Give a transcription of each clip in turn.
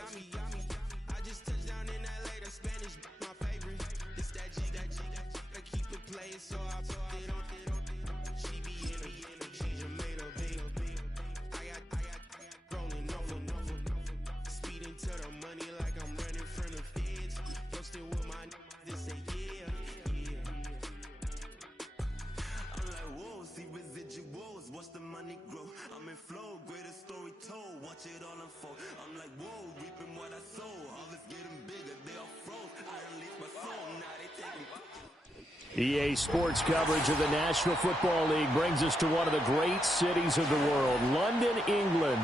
I just touched down in LA, the Spanish, my favorite. This that G, I keep it playing, so I put it on. She be in me, she just made a big. I got rolling over. Speeding to the money like I'm running from the feds. Posted with my this say yeah. I'm like, whoa, see residuals, watch the money grow. I'm in flow, greatest story told, watch it all unfold. I'm like, whoa, reaping what I sow. All is getting bigger, they all froze. I unleashed my soul, now they taking. EA Sports coverage of the National Football League brings us to one of the great cities of the world, London, England.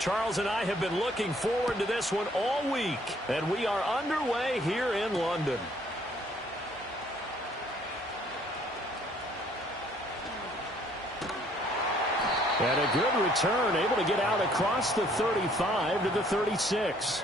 Charles and I have been looking forward to this one all week, and we are underway here in London. And a good return, able to get out across the 35 to the 36.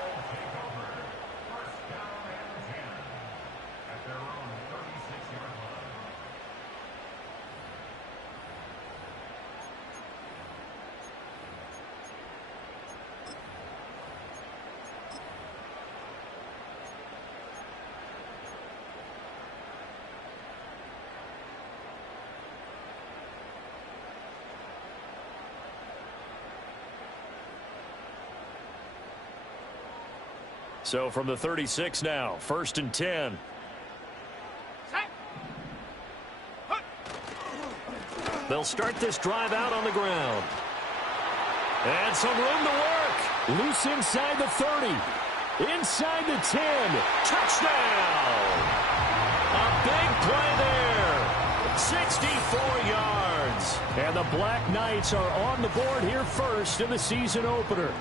So from the 36 now, 1st and 10. They'll start this drive out on the ground. And some room to work. Loose inside the 30. Inside the 10. Touchdown! A big play there. 64 yards. And the Black Knights are on the board here first in the season opener.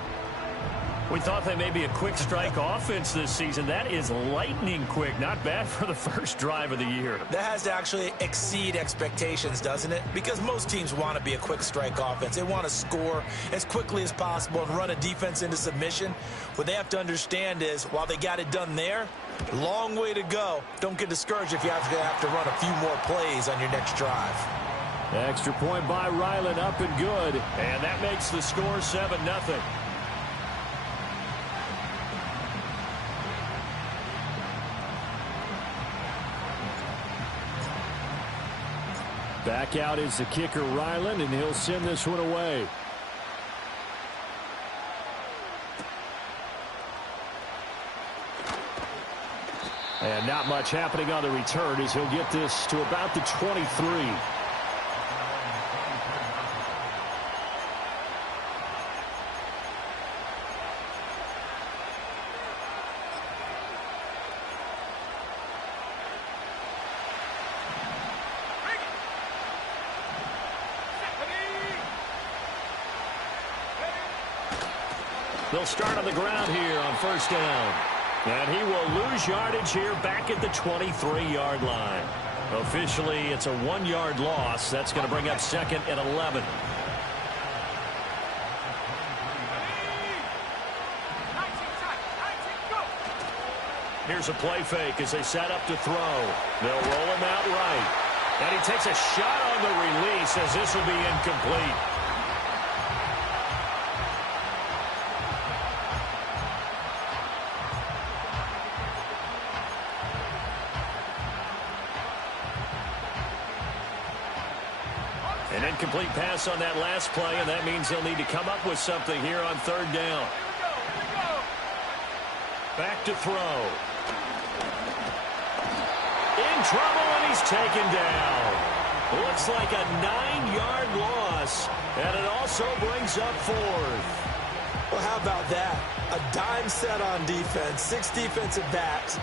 We thought they may be a quick strike offense this season. That is lightning quick. Not bad for the first drive of the year. That has to actually exceed expectations, doesn't it? Because most teams want to be a quick strike offense. They want to score as quickly as possible and run a defense into submission. What they have to understand is, while they got it done there, long way to go. Don't get discouraged if you have to run a few more plays on your next drive. Extra point by Ryland, up and good. And that makes the score 7-0. Back out is the kicker, Ryland, and he'll send this one away. And not much happening on the return as he'll get this to about the 23. They'll start on the ground here on 1st down. And he will lose yardage here back at the 23-yard line. Officially, it's a 1-yard loss. That's going to bring up 2nd and 11. Here's a play fake as they set up to throw. They'll roll him out right. And he takes a shot on the release as this will be incomplete. An incomplete pass on that last play, and that means they'll need to come up with something here on 3rd down. Back to throw. In trouble, and he's taken down. Looks like a 9-yard loss, and it also brings up 4th. Well, how about that? A dime set on defense, 6 defensive backs.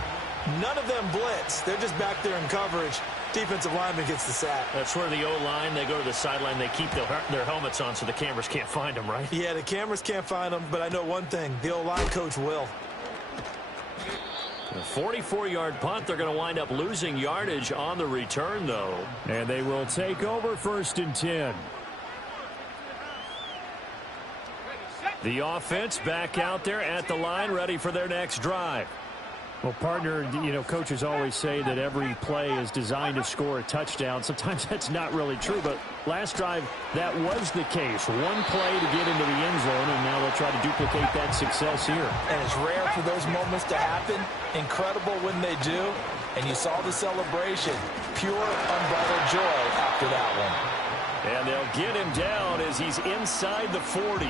None of them blitz. They're just back there in coverage. Defensive lineman gets the sack. That's where the O-line, they go to the sideline, they keep their helmets on so the cameras can't find them, right? Yeah, the cameras can't find them, but I know one thing. The O-line coach will. A 44-yard punt. They're going to wind up losing yardage on the return, though. And they will take over 1st and 10. The offense back out there at the line, ready for their next drive. Well, partner, coaches always say that every play is designed to score a touchdown. Sometimes that's not really true, but last drive, that was the case. One play to get into the end zone, and now they'll try to duplicate that success here. And it's rare for those moments to happen. Incredible when they do. And you saw the celebration. Pure, unbridled joy after that one. And they'll get him down as he's inside the 40.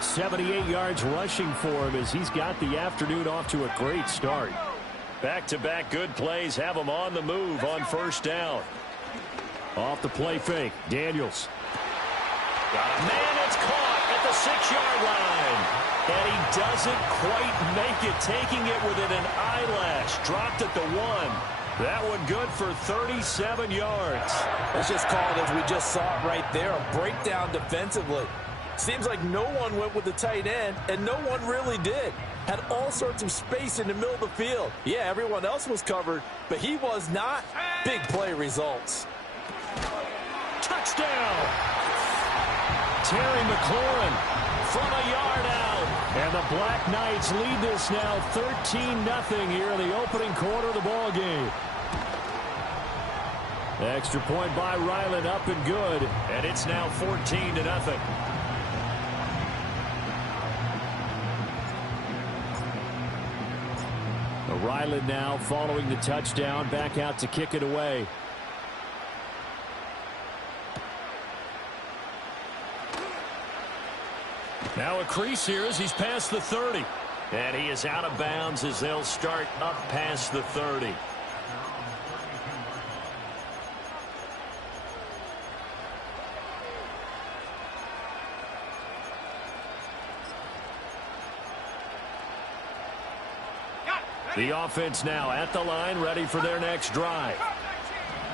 78 yards rushing for him as he's got the afternoon off to a great start. Back-to-back good plays have him on the move on 1st down. Off the play fake, Daniels. Got a man, it's caught at the 6-yard line. And he doesn't quite make it, taking it within an eyelash. Dropped at the 1. That one good for 37 yards. It's just called, as we just saw it right there, a breakdown defensively. Seems like no one went with the tight end, and no one really did. Had all sorts of space in the middle of the field. Yeah, everyone else was covered, but he was not. Big play results. Touchdown! Terry McLaurin from a yard out. And the Black Knights lead this now 13-0 here in the opening quarter of the ball game. Extra point by Ryland, up and good. And it's now 14-0. Ryland now following the touchdown, back out to kick it away. Now a crease here as he's past the 30. And he is out of bounds as they'll start up past the 30. The offense now at the line, ready for their next drive.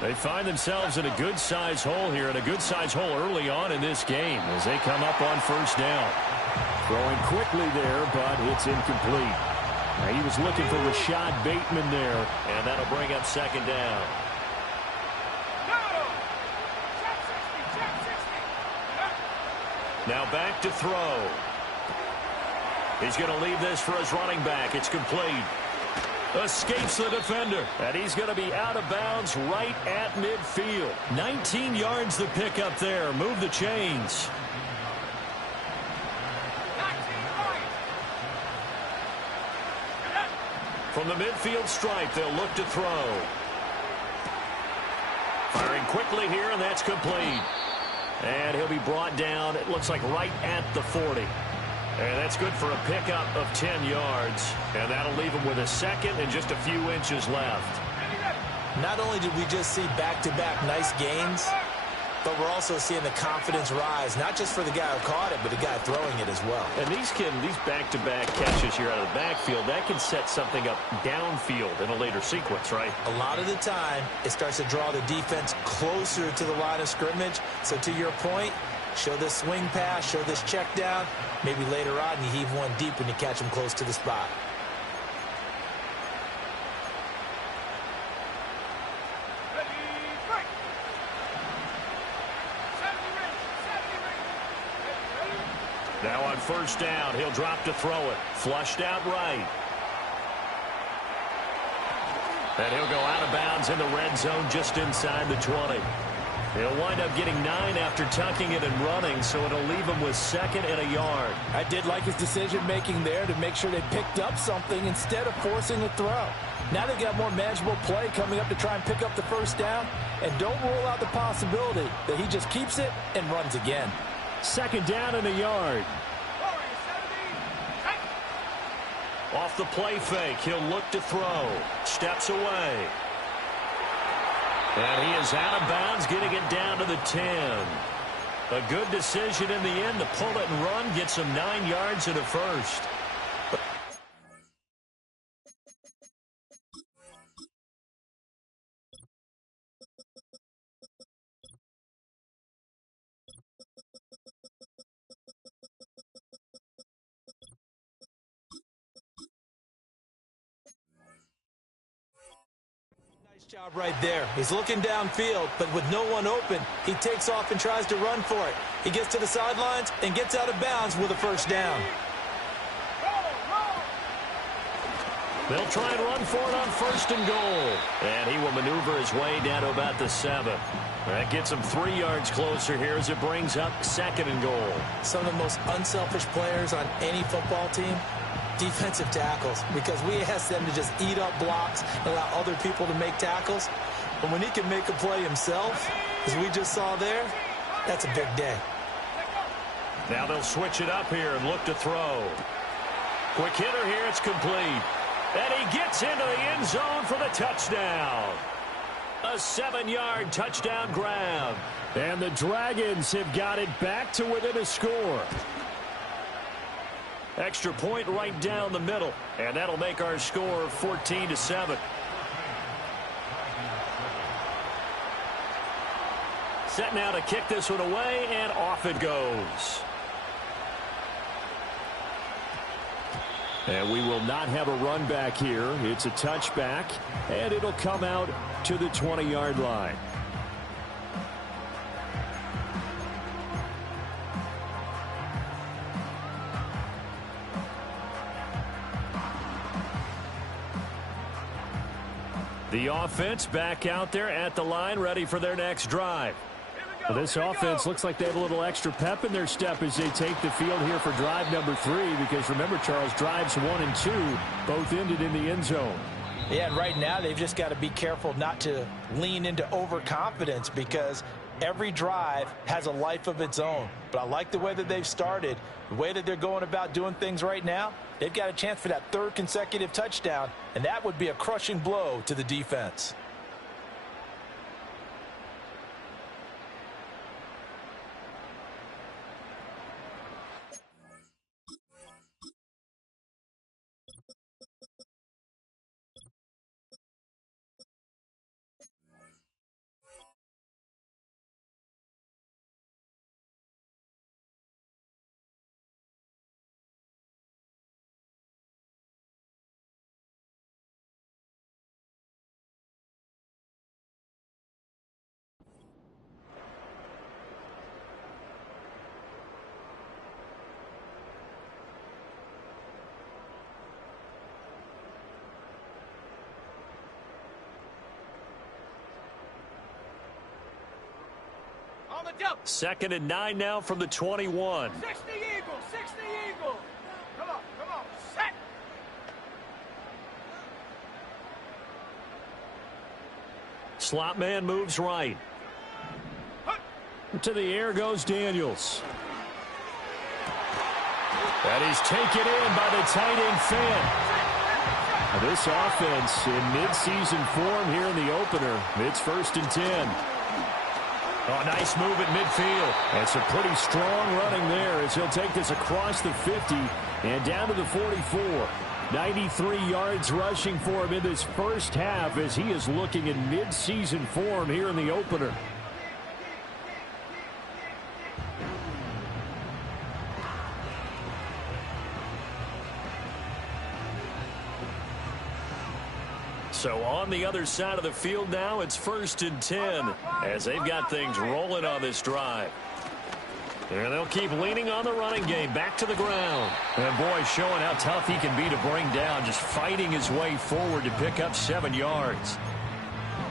They find themselves in a good-sized hole here, and a good-sized hole early on in this game as they come up on 1st down. Throwing quickly there, but it's incomplete. Now, he was looking for Rashad Bateman there, and that'll bring up 2nd down. Now back to throw. He's going to leave this for his running back. It's complete. Escapes the defender. And he's going to be out of bounds right at midfield. 19 yards the pick up there. Move the chains. From the midfield stripe, they'll look to throw. Firing quickly here, and that's complete. And he'll be brought down, it looks like right at the 40. And that's good for a pickup of 10 yards. And that'll leave him with a 2nd and just a few inches left. Not only did we just see back-to-back nice gains, but we're also seeing the confidence rise, not just for the guy who caught it, but the guy throwing it as well. And these back-to-back catches here out of the backfield, that can set something up downfield in a later sequence, right? A lot of the time, it starts to draw the defense closer to the line of scrimmage. So to your point, show this swing pass, show this check down. Maybe later on, you heave one deep when you catch him close to the spot. Now on 1st down, he'll drop to throw it. Flushed out right. And he'll go out of bounds in the red zone just inside the 20. He'll wind up getting 9 after tucking it and running, so it'll leave him with 2nd and a yard. I did like his decision-making there to make sure they picked up something instead of forcing a throw. Now they've got more manageable play coming up to try and pick up the 1st down, and don't rule out the possibility that he just keeps it and runs again. 2nd down and a yard. Off the play fake, he'll look to throw. Steps away. And he is out of bounds, getting it down to the 10. A good decision in the end to pull it and run, gets him 9 yards and a 1st. Job right there. He's looking downfield, but with no one open, he takes off and tries to run for it. He gets to the sidelines and gets out of bounds with a first down. They'll try and run for it on 1st and goal. And he will maneuver his way down to about the 7. That gets him 3 yards closer here as it brings up 2nd and goal. Some of the most unselfish players on any football team, defensive tackles, because we ask them to just eat up blocks and allow other people to make tackles. But when he can make a play himself, as we just saw there, that's a big day. Now they'll switch it up here and look to throw. Quick hitter here, it's complete. And he gets into the end zone for the touchdown. A 7-yard touchdown grab. And the Dragons have got it back to within a score. Extra point right down the middle. And that'll make our score 14-7. Set now to kick this one away, and off it goes. And we will not have a run back here. It's a touchback, and it'll come out to the 20-yard line. The offense back out there at the line, ready for their next drive. Well, this offense looks like they have a little extra pep in their step as they take the field here for drive number 3, because remember, Charles, drives 1 and 2 both ended in the end zone. Yeah, and right now they've just got to be careful not to lean into overconfidence, because every drive has a life of its own. But I like the way that they've started, the way that they're going about doing things right now. They've got a chance for that 3rd consecutive touchdown, and that would be a crushing blow to the defense. Second and 9 now from the 21. 60 Eagle, 60 Eagle. Come on, set. Slot man moves right. To the air goes Daniels. That is taken in by the tight end Fant. This offense in mid-season form here in the opener. It's 1st and 10. Oh, nice move at midfield. And some pretty strong running there as he'll take this across the 50 and down to the 44. 93 yards rushing for him in this first half as he is looking in mid-season form here in the opener. So on the other side of the field now, it's 1st and 10 as they've got things rolling on this drive. And they'll keep leaning on the running game back to the ground. And boy, showing how tough he can be to bring down, just fighting his way forward to pick up 7 yards.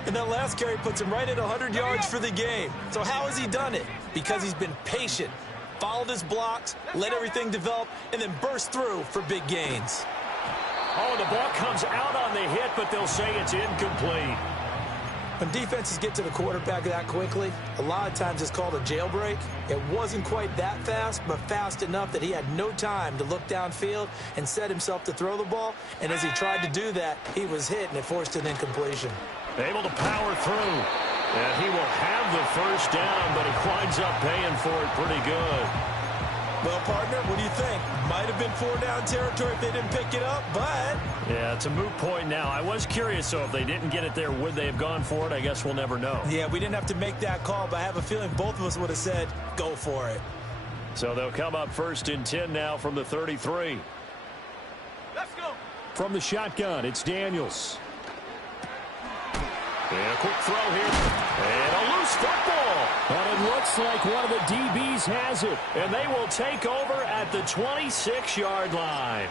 And that last carry puts him right at 100 yards for the game. So how has he done it? Because he's been patient, followed his blocks, let everything develop, and then burst through for big gains. Oh, the ball comes out on the hit, but they'll say it's incomplete. When defenses get to the quarterback that quickly, a lot of times it's called a jailbreak. It wasn't quite that fast, but fast enough that he had no time to look downfield and set himself to throw the ball. And as he tried to do that, he was hit, and it forced an incompletion. Able to power through. And he will have the first down, but he winds up paying for it pretty good. Well, partner, what do you think? Might have been 4-down territory if they didn't pick it up, but... Yeah, it's a moot point now. I was curious, so if they didn't get it there, would they have gone for it? I guess we'll never know. Yeah, we didn't have to make that call, but I have a feeling both of us would have said, go for it. So they'll come up 1st and 10 now from the 33. Let's go. From the shotgun, it's Daniels. And a quick throw here. And a loose football. And it looks like one of the DBs has it. And they will take over at the 26-yard line.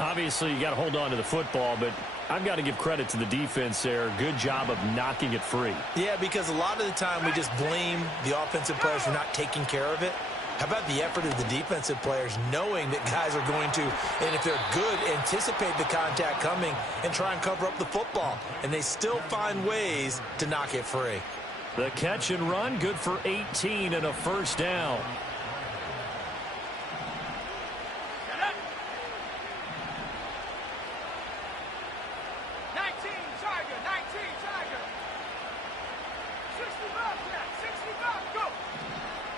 Obviously, you got to hold on to the football, but I've got to give credit to the defense there. Good job of knocking it free. Yeah, because a lot of the time we just blame the offensive players for not taking care of it. How about the effort of the defensive players knowing that guys are going to, and if they're good, anticipate the contact coming and try and cover up the football. And they still find ways to knock it free. The catch and run, good for 18 and a first down.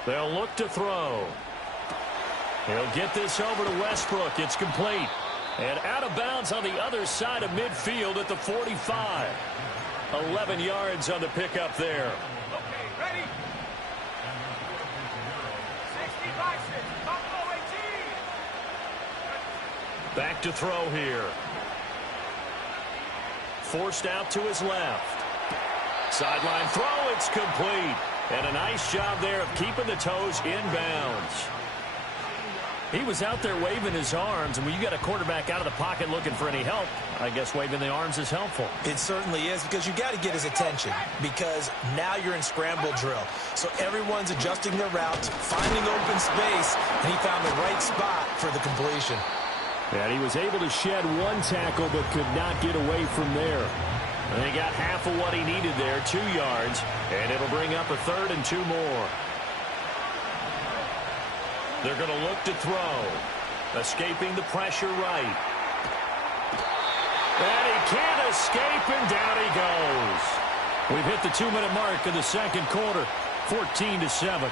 They'll look to throw. He'll get this over to Westbrook. It's complete. And out of bounds on the other side of midfield at the 45. 11 yards on the pickup there. Okay, ready? 65, 6, Buffalo 18. Back to throw here. Forced out to his left. Sideline throw, it's complete. And a nice job there of keeping the toes inbounds. He was out there waving his arms, and when you got a quarterback out of the pocket looking for any help, I guess waving the arms is helpful. It certainly is, because you got to get his attention, because now you're in scramble drill. So everyone's adjusting their routes, finding open space, and he found the right spot for the completion. And he was able to shed one tackle, but could not get away from there. And he got half of what he needed there, 2 yards, and it'll bring up a 3rd and 2 more. They're going to look to throw. Escaping the pressure right. And he can't escape, and down he goes. We've hit the 2-minute mark of the second quarter, 14-7.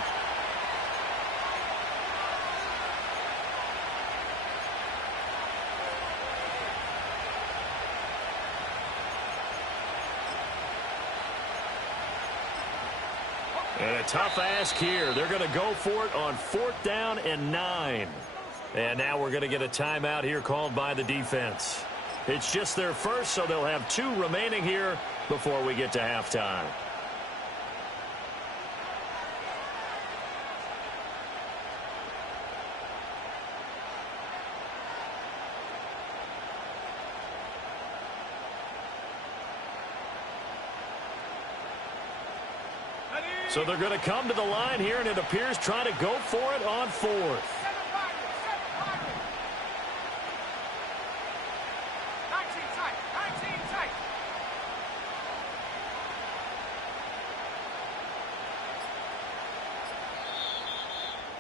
And a tough ask here. They're going to go for it on 4th down and 9. And now we're going to get a timeout here called by the defense. It's just their first, so they'll have 2 remaining here before we get to halftime. So they're going to come to the line here, and it appears trying to go for it on 4th.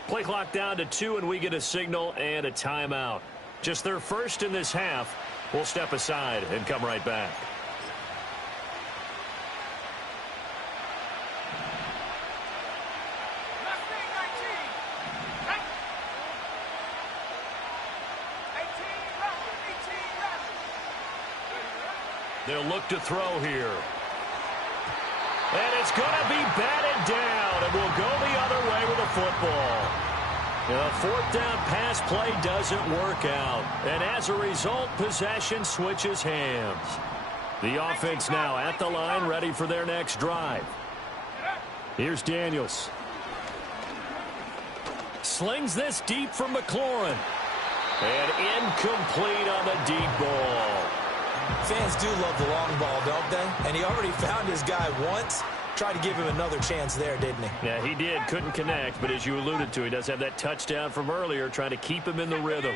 Play clock down to 2, and we get a signal and a timeout. Just their first in this half. We'll step aside and come right back. They'll look to throw here. And it's going to be batted down, and we'll go the other way with the football. The 4th down pass play doesn't work out. And as a result, possession switches hands. The offense now at the line, ready for their next drive. Here's Daniels. Slings this deep from McLaurin. And incomplete on the deep ball. Fans do love the long ball, don't they? And he already found his guy once. Tried to give him another chance there, didn't he? Yeah, he did. Couldn't connect, but as you alluded to, he does have that touchdown from earlier, trying to keep him in the rhythm.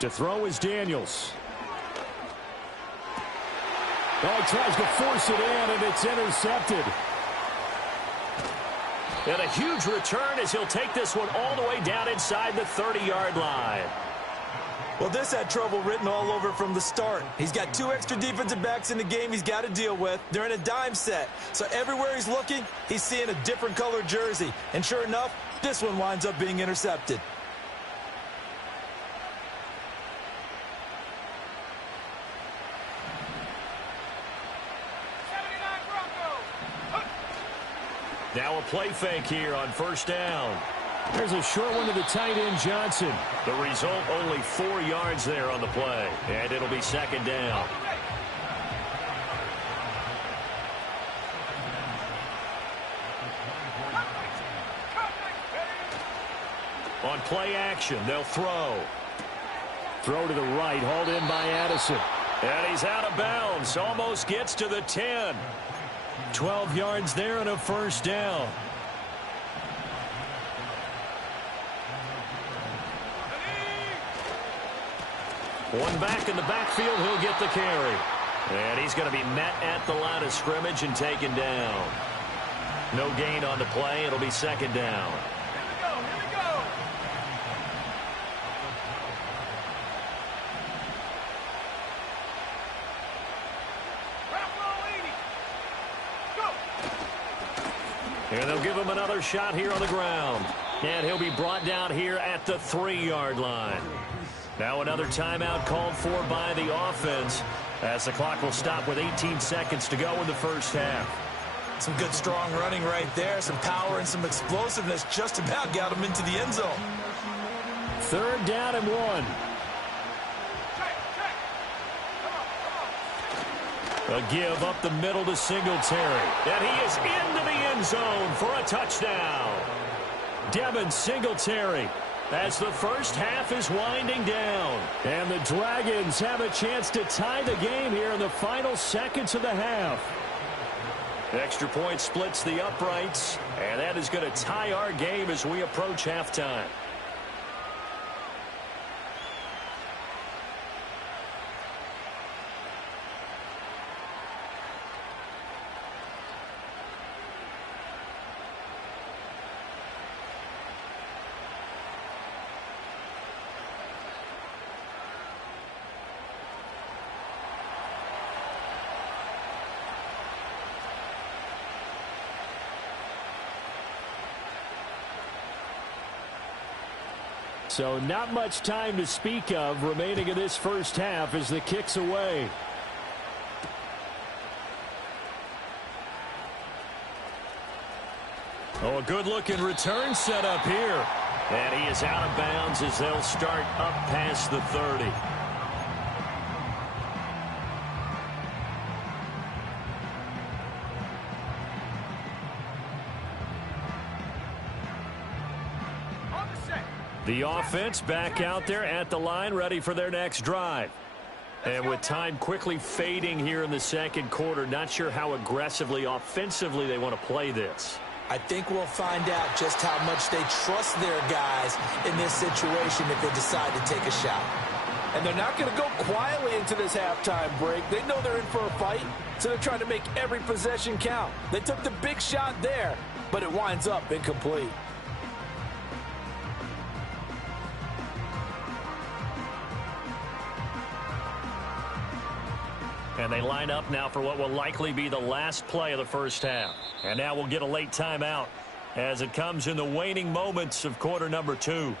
To throw is Daniels. Oh, he tries to force it in, and it's intercepted. And a huge return as he'll take this one all the way down inside the 30-yard line. Well, this had trouble written all over from the start. He's got 2 extra defensive backs in the game he's got to deal with. They're in a dime set. So everywhere he's looking, he's seeing a different colored jersey. And sure enough, this one winds up being intercepted. Now a play fake here on 1st down. There's a short one to the tight end, Johnson. The result, only 4 yards there on the play. And it'll be 2nd down. On play action, they'll throw. Throw to the right, hauled in by Addison. And he's out of bounds, almost gets to the 10. 12 yards there and a first down. One back in the backfield, he'll get the carry. And he's going to be met at the line of scrimmage and taken down. No gain on the play. It'll be second down. Here we go, here we go. Go. And they'll give him another shot here on the ground. And he'll be brought down here at the 3-yard line. Now another timeout called for by the offense as the clock will stop with 18 seconds to go in the first half. Some good strong running right there. Some power and some explosiveness just about got him into the end zone. 3rd down and 1. A give up the middle to Singletary. And he is into the end zone for a touchdown. Devin Singletary as the first half is winding down. And the Dragons have a chance to tie the game here in the final seconds of the half. Extra point splits the uprights, and that is going to tie our game as we approach halftime. So not much time to speak of remaining in this first half as the kick's away. Oh, a good-looking return set up here. And he is out of bounds as they'll start up past the 30. The offense back out there at the line, ready for their next drive. And with time quickly fading here in the second quarter, not sure how aggressively, offensively they want to play this. I think we'll find out just how much they trust their guys in this situation if they decide to take a shot. And they're not going to go quietly into this halftime break. They know they're in for a fight, so they're trying to make every possession count. They took the big shot there, but it winds up incomplete. And they line up now for what will likely be the last play of the first half. And now we'll get a late timeout as it comes in the waning moments of quarter number 2.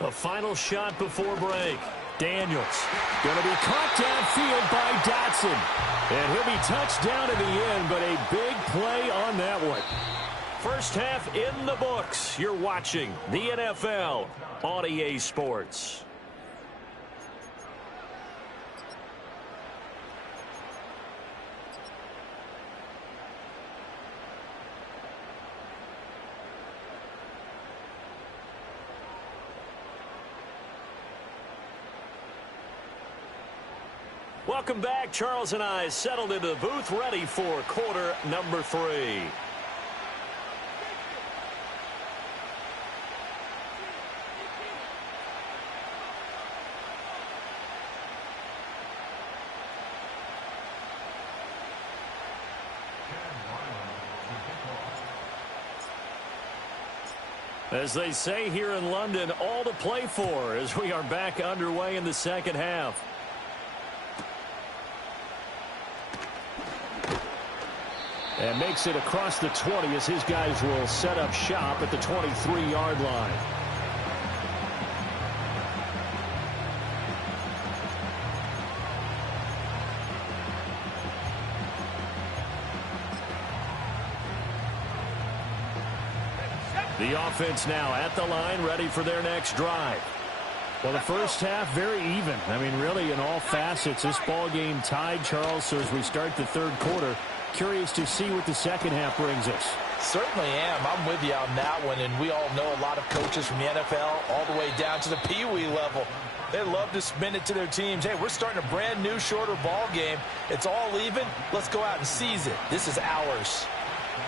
A final shot before break. Daniels going to be caught downfield by Dotson. And he'll be touched down in the end, but a big play on that one. First half in the books. You're watching the NFL on EA Sports. Welcome back. Charles and I settled into the booth, ready for quarter number 3. As they say here in London, all to play for as we are back underway in the second half. And makes it across the 20 as his guys will set up shop at the 23-yard line. The offense now at the line, ready for their next drive. Well, the first half, very even. I mean, really, in all facets, this ball game tied, Charles. So as we start the third quarter, curious to see what the second half brings us. Certainly am. I'm with you on that one, and we all know a lot of coaches from the NFL all the way down to the Pee Wee level. They love to spin it to their teams. Hey, we're starting a brand new, shorter ball game. It's all even. Let's go out and seize it. This is ours.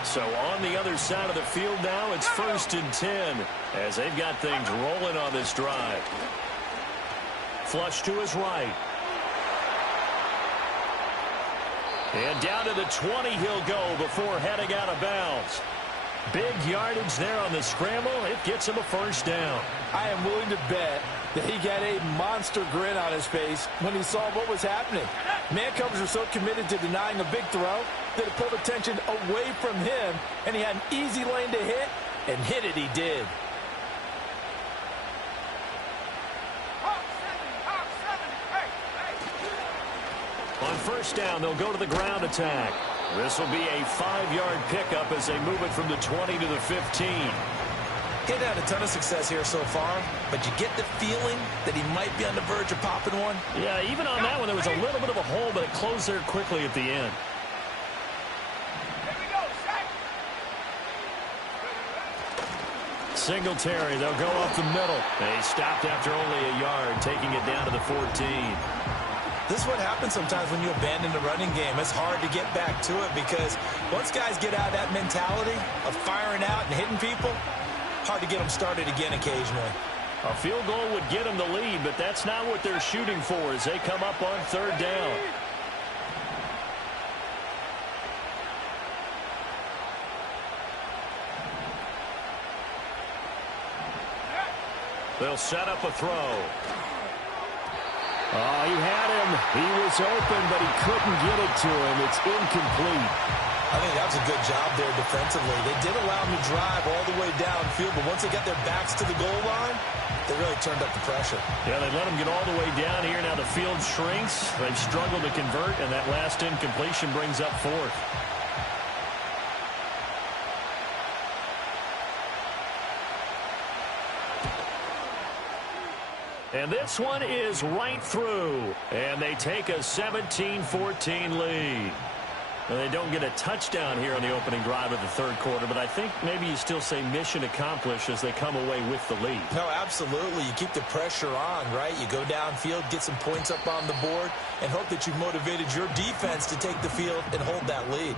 So on the other side of the field now, it's 1st and 10 as they've got things rolling on this drive. Flush to his right. And down to the 20 he'll go before heading out of bounds. Big yardage there on the scramble. It gets him a first down. I am willing to bet that he got a monster grin on his face when he saw what was happening. Man-covers are so committed to denying a big throw that it pulled attention away from him, and he had an easy lane to hit, and hit it he did. On first down, they'll go to the ground attack. This will be a 5-yard pickup as they move it from the 20 to the 15. He's had a ton of success here so far, but you get the feeling that he might be on the verge of popping one. Yeah, even on that one, there was a little bit of a hole, but it closed there quickly at the end. Singletary, they'll go up the middle. They stopped after only a yard, taking it down to the 14. This is what happens sometimes when you abandon the running game. It's hard to get back to it because once guys get out of that mentality of firing out and hitting people, hard to get them started again occasionally. A field goal would get them the lead, but that's not what they're shooting for as they come up on third down. They'll set up a throw. Oh, he had him. He was open, but he couldn't get it to him. It's incomplete. I think that was a good job there defensively. They did allow him to drive all the way downfield, but once they got their backs to the goal line, they really turned up the pressure. Yeah, they let him get all the way down here. Now the field shrinks. They've struggled to convert, and that last incompletion brings up fourth. And this one is right through. And they take a 17-14 lead. Well, they don't get a touchdown here on the opening drive of the third quarter, but I think maybe you still say mission accomplished as they come away with the lead. No, absolutely. You keep the pressure on, right? You go downfield, get some points up on the board, and hope that you've motivated your defense to take the field and hold that lead.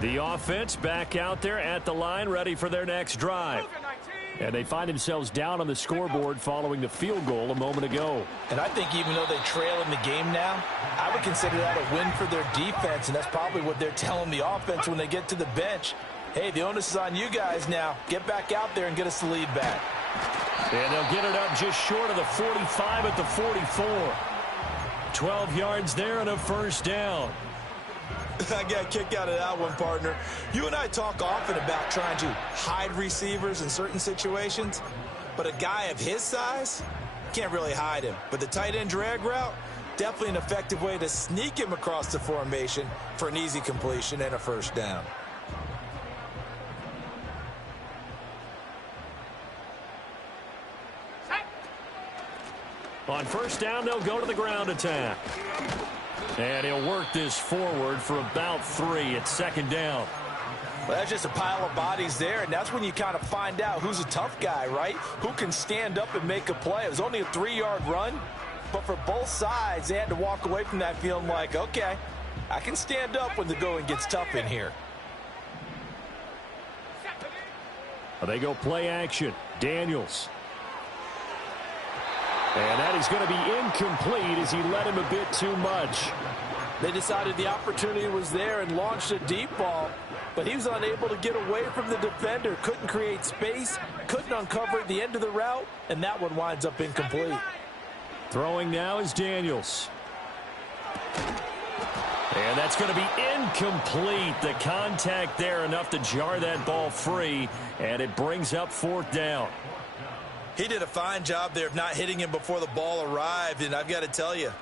The offense back out there at the line, ready for their next drive. And they find themselves down on the scoreboard following the field goal a moment ago. And I think even though they trail in the game now, I would consider that a win for their defense, and that's probably what they're telling the offense when they get to the bench. Hey, the onus is on you guys now. Get back out there and get us the lead back. And they'll get it up just short of the 45 at the 44. 12 yards there and a first down. I got a kick out of that one, partner. You and I talk often about trying to hide receivers in certain situations, but a guy of his size, can't really hide him. But the tight end drag route, definitely an effective way to sneak him across the formation for an easy completion and a first down. On first down, they'll go to the ground attack. And he'll work this forward for about 3 at second down. Well, that's just a pile of bodies there, and that's when you kind of find out who's a tough guy, right? Who can stand up and make a play. It was only a 3-yard run, but for both sides, they had to walk away from that feeling like, okay, I can stand up when the going gets tough in here. They go play action. Daniels. And that is going to be incomplete as he led him a bit too much. They decided the opportunity was there and launched a deep ball, but he was unable to get away from the defender, couldn't create space, couldn't uncover the end of the route, and that one winds up incomplete. Throwing now is Daniels. And that's going to be incomplete. The contact there enough to jar that ball free, and it brings up fourth down. He did a fine job there of not hitting him before the ball arrived, and I've got to tell you,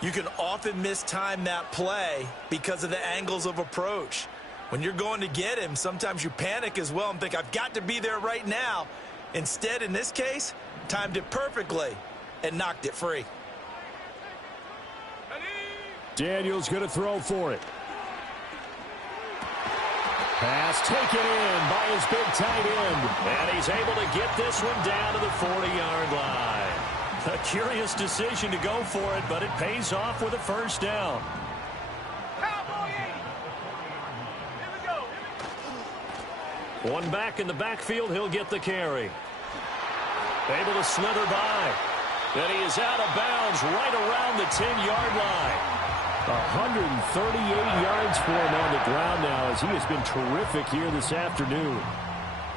You can often mistime that play because of the angles of approach. When you're going to get him, sometimes you panic as well and think, I've got to be there right now. Instead, in this case, timed it perfectly and knocked it free. Daniels going to throw for it. Pass taken in by his big tight end. And he's able to get this one down to the 40-yard line. A curious decision to go for it, but it pays off with a first down. Cowboy 80. Here we go. One back in the backfield, he'll get the carry. Able to slither by. And he is out of bounds right around the 10-yard line. 138 yards for him on the ground now as he has been terrific here this afternoon.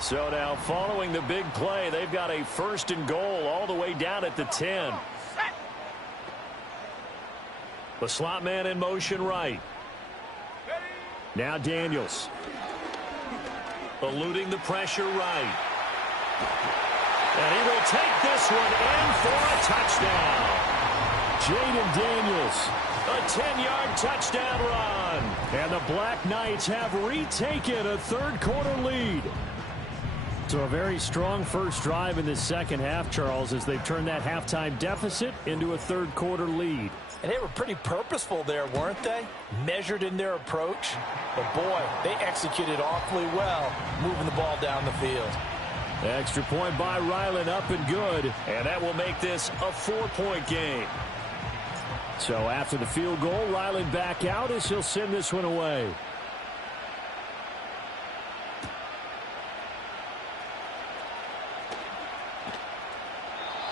So now following the big play, they've got a first and goal all the way down at the 10. The slot man in motion right. Now Daniels. Eluding the pressure right. And he will take this one in for a touchdown. Jaden Daniels. A 10-yard touchdown run. And the Black Knights have retaken a third-quarter lead. So a very strong first drive in the second half, Charles, as they've turned that halftime deficit into a third-quarter lead. And they were pretty purposeful there, weren't they? Measured in their approach. But, boy, they executed awfully well moving the ball down the field. Extra point by Ryland, up and good. And that will make this a 4-point game. So after the field goal, Ryland back out as he'll send this one away.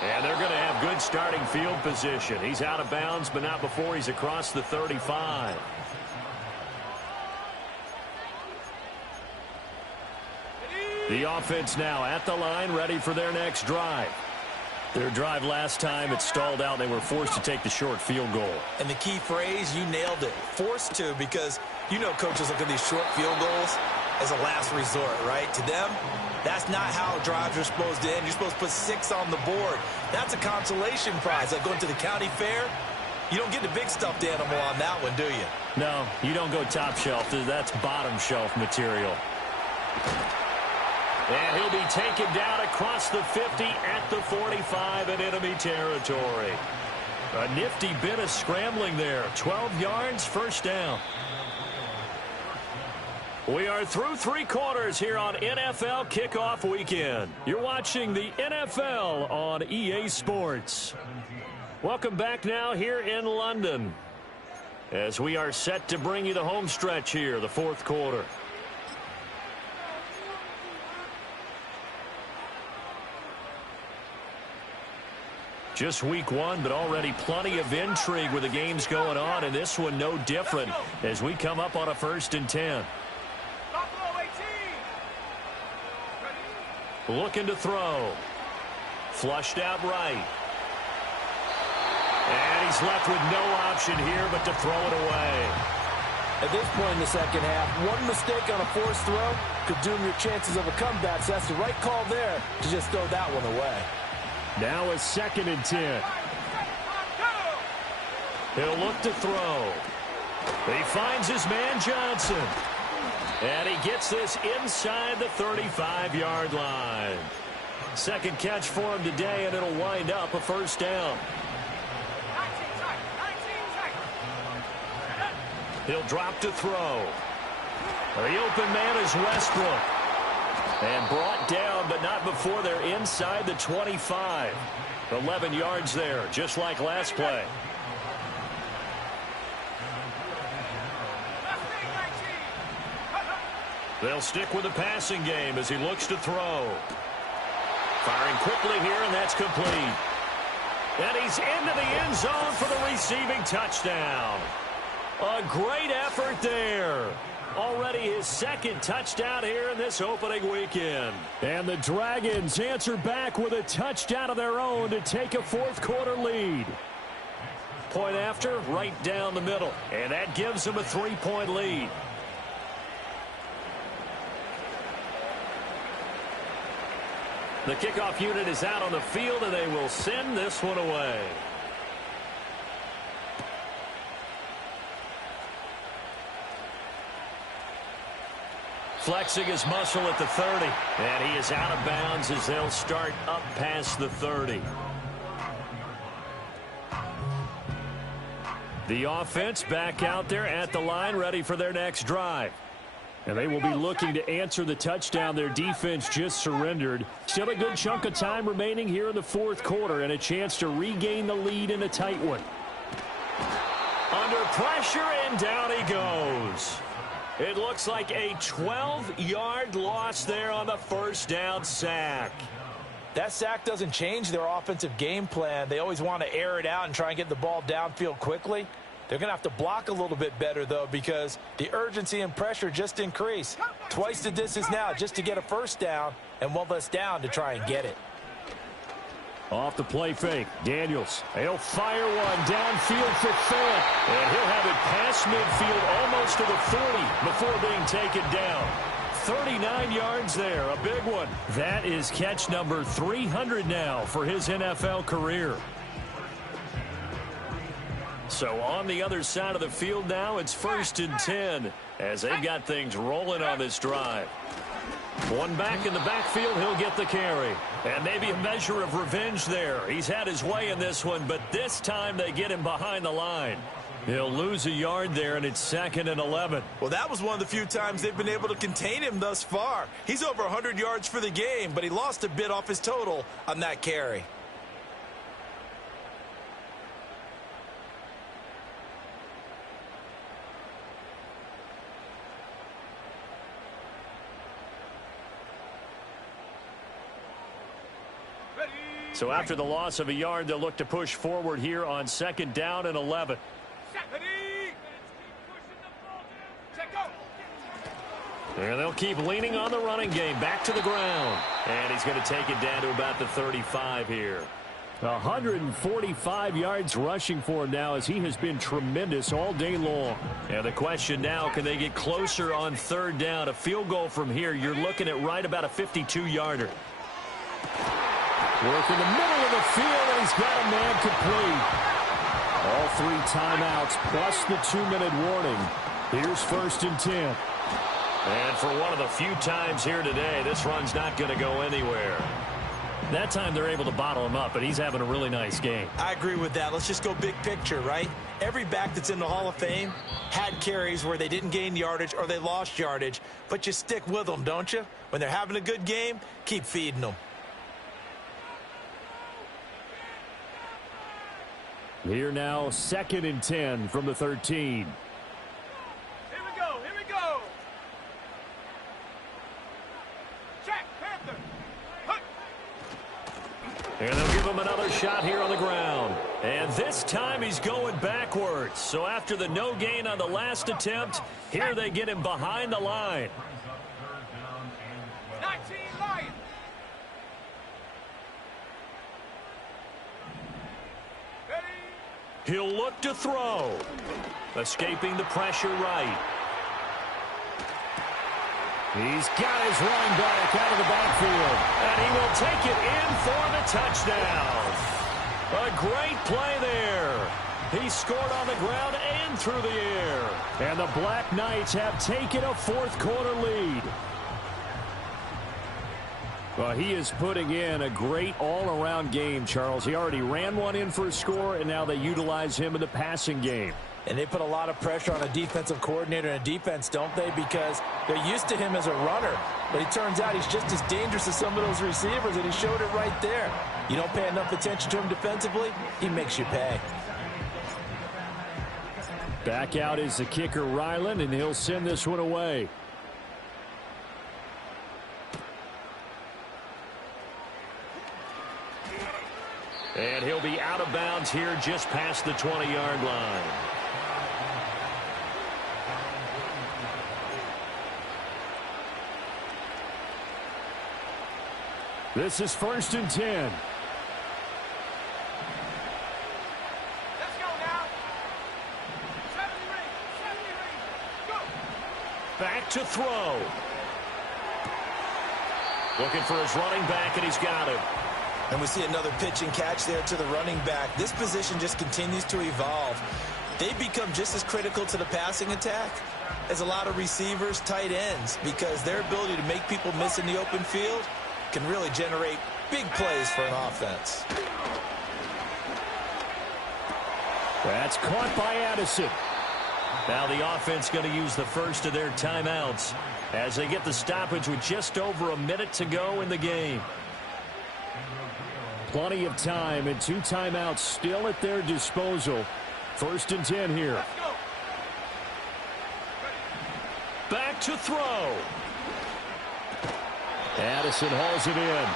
And they're going to have good starting field position. He's out of bounds, but not before he's across the 35. The offense now at the line, ready for their next drive. Their drive last time, it stalled out. They were forced to take the short field goal. And the key phrase, you nailed it. Forced to, because you know coaches look at these short field goals as a last resort, right? To them, that's not how drives are supposed to end. You're supposed to put 6 on the board. That's a consolation prize. Like going to the county fair, you don't get the big stuffed animal on that one, do you? No, you don't go top shelf. That's bottom shelf material. And he'll be taken down across the 50 at the 45 in enemy territory. A nifty bit of scrambling there. 12 yards, first down. We are through 3 quarters here on NFL Kickoff Weekend. You're watching the NFL on EA Sports. Welcome back now here in London as we are set to bring you the home stretch here, the 4th quarter. Just week 1, but already plenty of intrigue with the games going on, and this one no different as we come up on a 1st and 10. Looking to throw. Flushed out right. And he's left with no option here but to throw it away. At this point in the second half, one mistake on a forced throw could doom your chances of a comeback, so that's the right call there to just throw that one away. Now a 2nd and 10. He'll look to throw. He finds his man Johnson. And he gets this inside the 35-yard line. 2nd catch for him today, and it'll wind up a first down. He'll drop to throw. The open man is Westbrook. And brought down, but not before they're inside the 25. 11 yards there, just like last play. They'll stick with the passing game as he looks to throw. Firing quickly here, and that's complete. And he's into the end zone for the receiving touchdown. A great effort there. Already his 2nd touchdown here in this opening weekend. And the Dragons answer back with a touchdown of their own to take a 4th quarter lead. Point after, right down the middle. And that gives them a 3-point lead. The kickoff unit is out on the field, and they will send this one away. flexing his muscle at the 30. And he is out of bounds as they'll start up past the 30. The offense back out there at the line, ready for their next drive. And they will be looking to answer the touchdown their defense just surrendered. Still a good chunk of time remaining here in the fourth quarter and a chance to regain the lead in a tight one. Under pressure, and down he goes. It looks like a 12-yard loss there on the first down sack. That sack doesn't change their offensive game plan. They always want to air it out and try and get the ball downfield quickly. They're going to have to block a little bit better, though, because the urgency and pressure just increase. Twice the distance now just to get a first down, and one less down to try and get it. Off the play fake, Daniels. He'll fire one downfield for Fant. And he'll have it past midfield almost to the 40 before being taken down. 39 yards there, a big one. That is catch number 300 now for his NFL career. So on the other side of the field now, it's 1st and 10 as they've got things rolling on this drive. One back in the backfield, he'll get the carry. And maybe a measure of revenge there. He's had his way in this one, but this time they get him behind the line. He'll lose a yard there, and it's 2nd and 11. Well, that was one of the few times they've been able to contain him thus far. He's over 100 yards for the game, but he lost a bit off his total on that carry. So after the loss of a yard, they'll look to push forward here on 2nd down and 11. And they'll keep leaning on the running game. Back to the ground. And he's going to take it down to about the 35 here. 145 yards rushing for him now as he has been tremendous all day long. And the question now, can they get closer on 3rd down? A field goal from here, you're looking at right about a 52-yarder. Work in the middle of the field, and he's got a man complete. All 3 timeouts plus the 2-minute warning. Here's 1st and 10. And for one of the few times here today, this run's not going to go anywhere. That time they're able to bottle him up, but he's having a really nice game. I agree with that. Let's just go big picture, right? Every back that's in the Hall of Fame had carries where they didn't gain yardage or they lost yardage, but you stick with them, don't you? When they're having a good game, keep feeding them. Here now, 2nd and 10 from the 13. Here we go, here we go. Check, Panther. And they'll give him another shot here on the ground. And this time he's going backwards. So after the no gain on the last attempt, here they get him behind the line. 19 Lions. He'll look to throw. Escaping the pressure right. He's got his running back out of the backfield. And he will take it in for the touchdown. A great play there. He scored on the ground and through the air. And the Black Knights have taken a 4th quarter lead. Well, he is putting in a great all-around game, Charles. He already ran one in for a score, and now they utilize him in the passing game. And they put a lot of pressure on a defensive coordinator and a defense, don't they? Because they're used to him as a runner. But it turns out he's just as dangerous as some of those receivers, and he showed it right there. You don't pay enough attention to him defensively, he makes you pay. Back out is the kicker, Ryland, and he'll send this one away. And he'll be out of bounds here just past the 20-yard line. This is 1st and 10. Let's go now. 70 rings. Go. Back to throw. Looking for his running back, and he's got him. And we see another pitch and catch there to the running back. This position just continues to evolve. they become just as critical to the passing attack as a lot of receivers, tight ends, because their ability to make people miss in the open field can really generate big plays for an offense. That's caught by Addison. Now the offense going to use the first of their timeouts as they get the stoppage with just over a minute to go in the game. Plenty of time and 2 timeouts still at their disposal. 1st and 10 here. Back to throw. Addison hauls it in.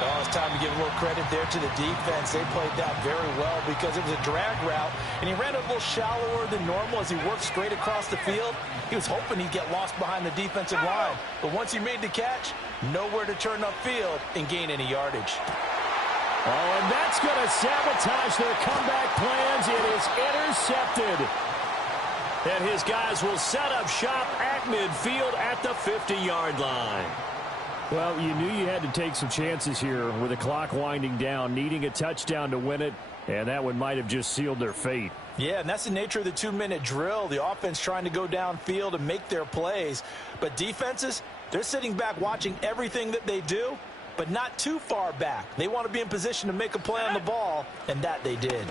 Oh, it's time to give a little credit there to the defense. They played that very well because it was a drag route, and he ran a little shallower than normal as he worked straight across the field. He was hoping he'd get lost behind the defensive line, but once he made the catch, nowhere to turn upfield and gain any yardage. Oh, and that's going to sabotage their comeback plans. It is intercepted. And his guys will set up shop at midfield at the 50-yard line. Well, you knew you had to take some chances here with the clock winding down, needing a touchdown to win it, and that one might have just sealed their fate. Yeah, and that's the nature of the 2-minute drill. The offense trying to go downfield and make their plays. But defenses, they're sitting back watching everything that they do, but not too far back. They want to be in position to make a play on the ball, and that they did.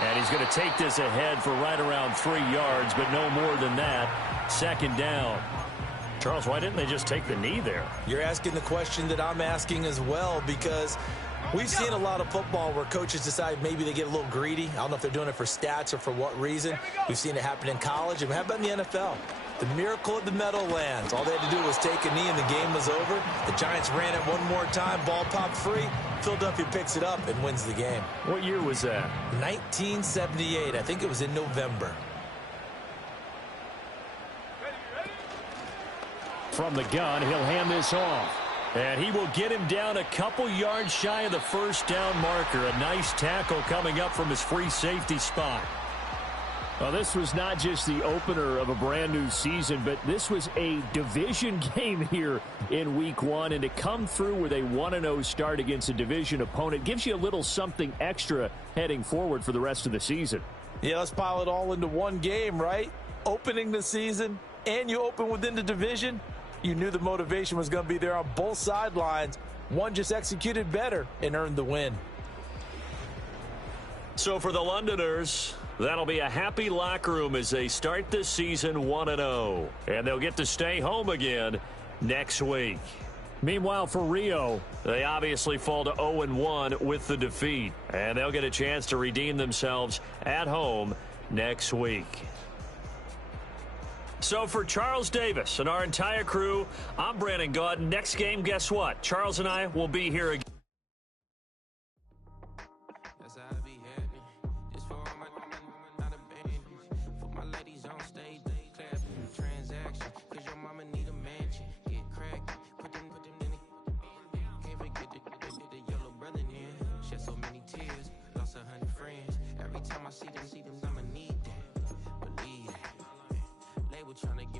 And he's going to take this ahead for right around 3 yards, but no more than that. 2nd down. Charles, why didn't they just take the knee there? You're asking the question that I'm asking as well, because we've seen a lot of football where coaches decide maybe they get a little greedy. I don't know if they're doing it for stats or for what reason. We've seen it happen in college. And how about in the NFL? The miracle of the Meadowlands. All they had to do was take a knee and the game was over. The Giants ran it one more time. Ball popped free. Philadelphia picks it up and wins the game. What year was that? 1978. I think it was in November. From the gun, he'll hand this off. And he will get him down a couple yards shy of the 1st down marker. A nice tackle coming up from his free safety spot. Well, this was not just the opener of a brand new season, but this was a division game here in week 1. And to come through with a 1-0 start against a division opponent gives you a little something extra heading forward for the rest of the season. Yeah, let's pile it all into one game, right? Opening the season, and you open within the division. You knew the motivation was going to be there on both sidelines. One just executed better and earned the win. So for the Londoners, that'll be a happy locker room as they start this season 1-0. And they'll get to stay home again next week. Meanwhile, for Rio, they obviously fall to 0-1 with the defeat. And they'll get a chance to redeem themselves at home next week. So for Charles Davis and our entire crew, I'm Brandon Gaudin. Next game, guess what? Charles and I will be here again. Trying to